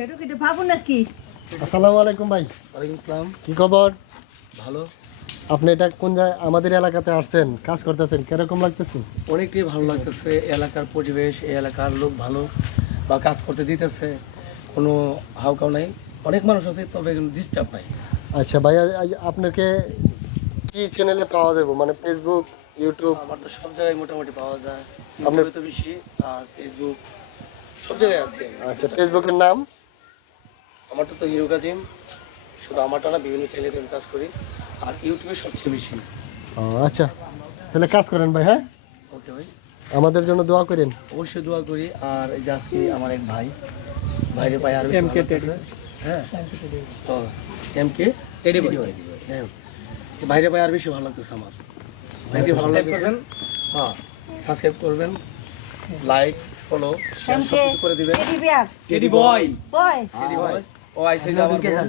কেটে কেটে ভাবো নাকি? আসসালামু আলাইকুম ভাই। ওয়ালাইকুম আসসালাম। কি খবর? ভালো। আপনি এটা কোন জায়গায় আমাদের এলাকাতে আসছেন, কাজ করতেছেন, কিরকম লাগতেছে? অনেকটাই ভালো লাগতেছে, এলাকার পরিবেশ, এই এলাকার লোক ভালো বা কাজ করতে দিতেছে, কোনো হাউকাও নাই, অনেক মানুষ আছে তবে ডিস্টার্ব নাই। আচ্ছা ভাইয়া, আপনাকে কি চ্যানেলে পাওয়া যাবে, মানে ফেসবুক, ইউটিউব? আমার তো সব জায়গায় মোটামুটি পাওয়া যায়, আপনার- ইউটিউবে তো বেশি, আর ফেসবুক সব জায়গায় আছে। আচ্ছা, ফেসবুকের নাম? আমারটা তো হিরো কাজিম, শুধু আমারটা না, বিভিন্ন চ্যানেলে আমি কাজ করি, আর ইউটিউবে সবচেয়ে বেশি। ও আচ্ছা, তাহলে কাজ করেন ভাই। হ্যাঁ, ওকে ভাই, আমাদের জন্য দোয়া করেন। অবশ্যই দোয়া করি। আর এই যে আজকে আমার এক ভাই, বাইরে পায়ে আর হ্যাঁ, তো এমকে টেডি বয়, যাই হোক, বাইরে পায়ে আর বেশি ভালো লাগতেছে আমার। যদি ভালো লাগতেছে, হ্যাঁ, সাবস্ক্রাইব করবেন, লাইক, ফলো, শেয়ার সব কিছু করে দিবেন। টেডি বিয়ার টেডি বয় বয় টেডি বয় ও আইসে যে আমার বোন।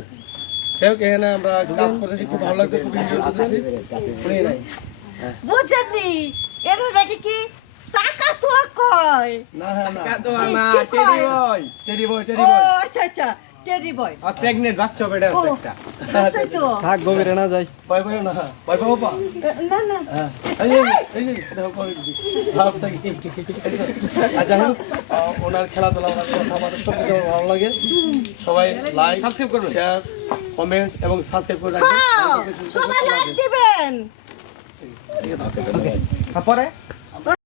যাই হোক, এখানে আমরা কাজ করতেছি, খুব ভালো লাগছে, খুব এনজয় করতেছি। শুনি নাই, বুঝেননি এটা নাকি কি টাকা তো কয়? না না, কাতো না কি টেডি কয়? বয় টেডি বয়, ও টেডি বয়। আচ্ছা আচ্ছা টেডি বয়। আর প্রেগনেন্ট বাচ্চা বেটা ও একটা আছে তো। থাক, গভীরে না যাই। ভয় পাই না, ভয় পাবো পা। না না হ্যাঁ, এই যে দেখো করে দিবি। ভাবটা কি? আর যাই হোক, ওনার খেলাধুলা, ওনার কথা, আমাদের সব কিছু আমার ভালো লাগে। সবাই লাইক, সাবস্ক্রাইব করবেন, শেয়ার, কমেন্ট এবং সাবস্ক্রাইব করে রাখবেন। সবাই লাইক দিবেন। ঠিক আছে, পরে